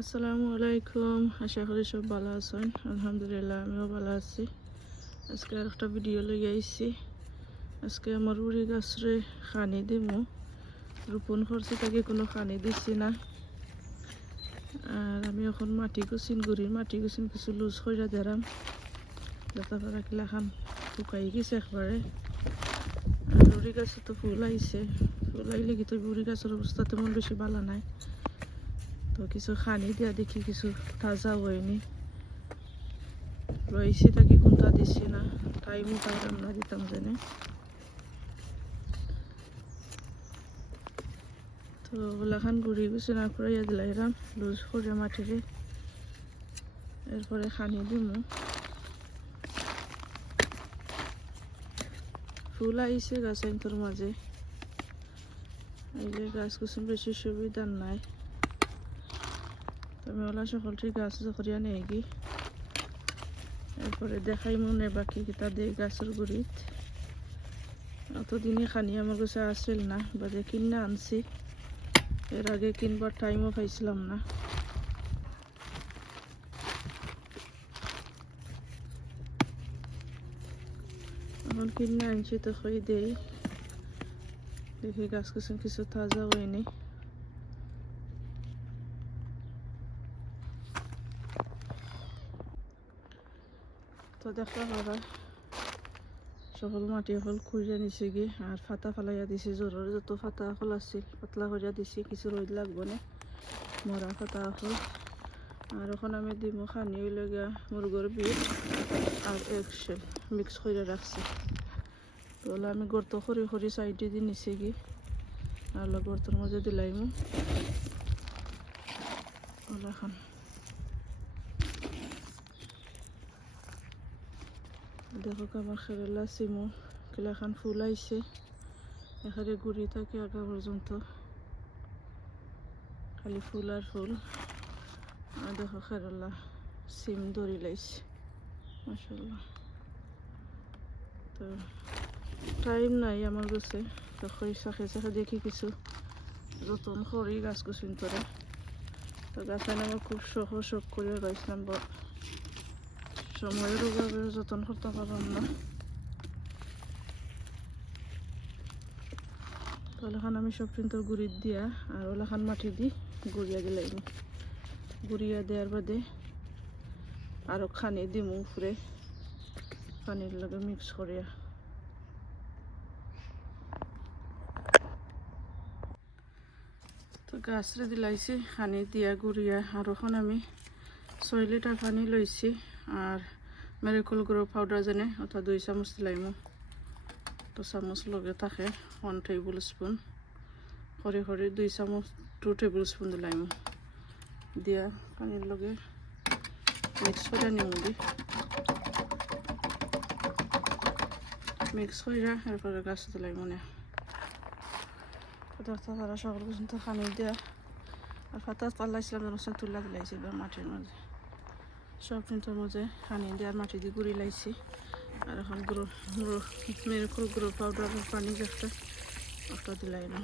আসসালামু আলাইকুম। আশা করি সব ভালো আছেন। আলহামদুলিল্লাহ, আমিও ভালো আছি। আজকে আর একটা ভিডিও লই আইছি। আজকে আমার উড়ি গাছরে খানি দিমু রোপণ করছি, তাকে কোনো খানি দিচ্ছি না। আর আমি এখন মাটি গুছিন গুড়ির মাটি গুছিন কিছু লুজ করে দেরাম যাতে করে কিলা খান শুকাই গেছে একবারে। আর উড়ি গাছে তো ফুল আইছে। ফুল আইলে কি তো উড়ি গাছের অবস্থা তেমন বেশি ভালো নাই। তো কিছু খানি দিয়া দেখি, কিছু তাজা হয়নি। রয়েছি তাকে কোনটা দিচ্ছি না? টাইমও তাই রান্না দিতাম জেনে। তো ওগুলাখান গুড়ি গুছি না করাইয়া দিলাইরাম লুজ করে মাটিরে এরপরে খানি দিমু। ফুল আইছে গাছ তোর মাঝে। আইলে গাছ কুসুম বেশি সুবিধা নাই। আমি ওলা সকলটি গাছ জকরিয়া নেই গি এরপরে দেখাই মনে বাকি কিতা দেই গাছের গুড়িত। অতদিনই খানি আমার কাছে আসছিল না বাদে কিনে আনছি, এর আগে কিনবার টাইমও পাইছিলাম না। এখন কিনে আনছি তো দেই দেখি গাছ কুসুম কিছু তাজা হয়নি। তো দেখা পাবা সকল মাটি সকল খুঁজে নিছে গিয়ে আর ফাতা ফালাইয়া দিছে জ্বরের যত ফাতা সকল আছিল, পাতলা করিয়া দিছে, কিছু রোদ লাগবো না? মরা ফাতা সকল আর এখন আমি দিমু খানি লগিয়া মুরগর বিট আর এক শেল মিক্স করে রাখছি তো ওলা আমি গর্ত খরি খরি সাইডে দিয়ে নিছে গিয়ে আর গর্তর মাঝে দিলাইমু খান দেখো আমার খেরেলা সিমু কিলাখান ফুল আইছে। এখানে গুড়ি থাকে আগা পর্যন্ত। খালি ফুল আর ফুল। আর দেখো খেরেলা সিম ধরি লাইছে মাসাল্লাহ তো টাইম নাই আমার কাছে। তো খই চাখে চাখে দেখি কিছু যতন করি গাছ গুছিন তোরে। তো গাছান আমার খুব শখ শখ করে গাইছিলাম সময়ের অভাবে যত্ন করতে পারলাম না। ওলাখান আমি সব প্রিন্টর গুড়ি দিয়া আর ওলাখান মাটি দি গুড়িয়া দিলাই গুড়িয়া দেওয়ার বাদে আরও খানি দিমু উপরে, পানির লগে মিক্স করিয়া। তো গাছরে দিলাইছি খানি দিয়া গুড়িয়া, আর এখন আমি ছয় লিটার পানি লইছি। আর মেরিকল গুঁড়ো পাউডার যেনে অর্থাৎ দুই চামচ দিলাইমো। তো চামচ লগে থাকে ওয়ান টেবিল স্পুন খৰি খৰি দুই চামচ টু টেবিল স্পুন দিলাইমো। দিয়া পানির লগে মিক্স করে নিম দি। মিক্স করে এরপরে গাছ দিলাইমো না। কথা সকল পর্যন্ত পানি দিয়া। আর ফাতা পাল্লাইছিলাম তুলা দিলাইছি বা মাটির মাঝে। সব প্রিন্টের মধ্যে পানি দিয়ে আর মাটি দিয়ে গুঁড়ি লাইছি। আর এখন গুঁড়ো গুঁড়ো মেরকুল গুঁড়ো পাউডার পানি একটা একটা দিলাই না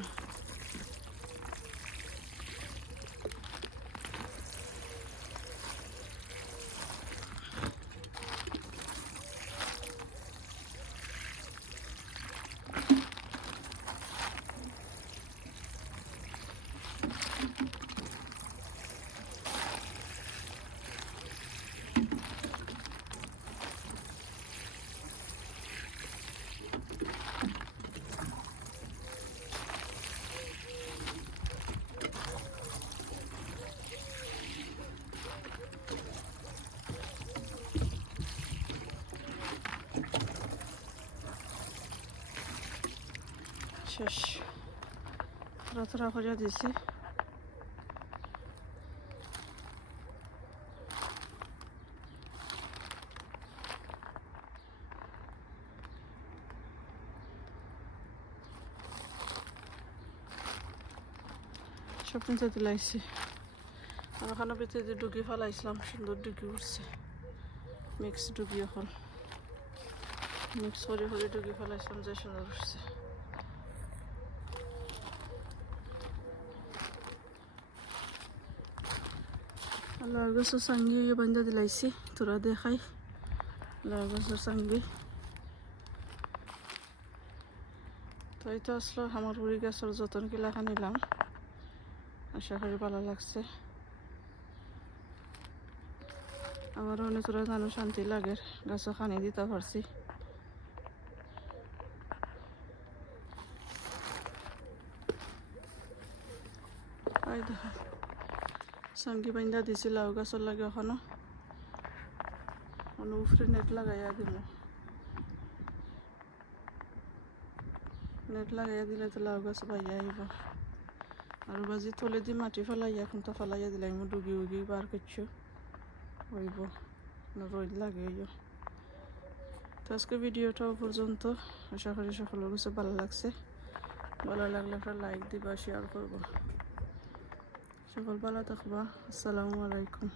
শেষ। থোড়া থোড়া করে দিছি সব নিতে দিলাইছি আর ওখানে ভিতরে ডুগি ফেলাইছিলাম, সুন্দর ডুগি উঠছে। মিক্স ডুগি এখন। মিক্স করে করে ডুগি ফেলাইছিলাম, যে সুন্দর উঠছে। লাউ গাছের সাঙ্গি বান্ধা দিলাইছি তোরা দেখাই লাউ গাছের সাঙ্গি তো এই তো আসলো আমার উড়ি গাছের যতন কিলাখা নিলাম আশা করি ভালো লাগছে আমার অনেক তোরা জানো শান্তি লাগে গাছও খানি দিতে পারছি দেখো সঙ্গী বান্ধা দিছি লাউ গাছর লাগে কোনো উফরে নেট লাগাইয়া দিল। নেট লাগাইয়া দিলে তো লাউ গাছ পাইয়া আহিব। আর বাজি তলে দি মাটি ফেলাইয়া এখন তো দিলে। আমি ডুগি উগি বার করছ হইব রোদ লাগে তো আজকে ভিডিওটা পর্যন্ত আশা করি সকলের কাছে ভালো লাগছে। ভালো লাগলে একটা লাইক দিবা শেয়ার করব সকল ভালো থাকবা। আসসালামু আলাইকুম।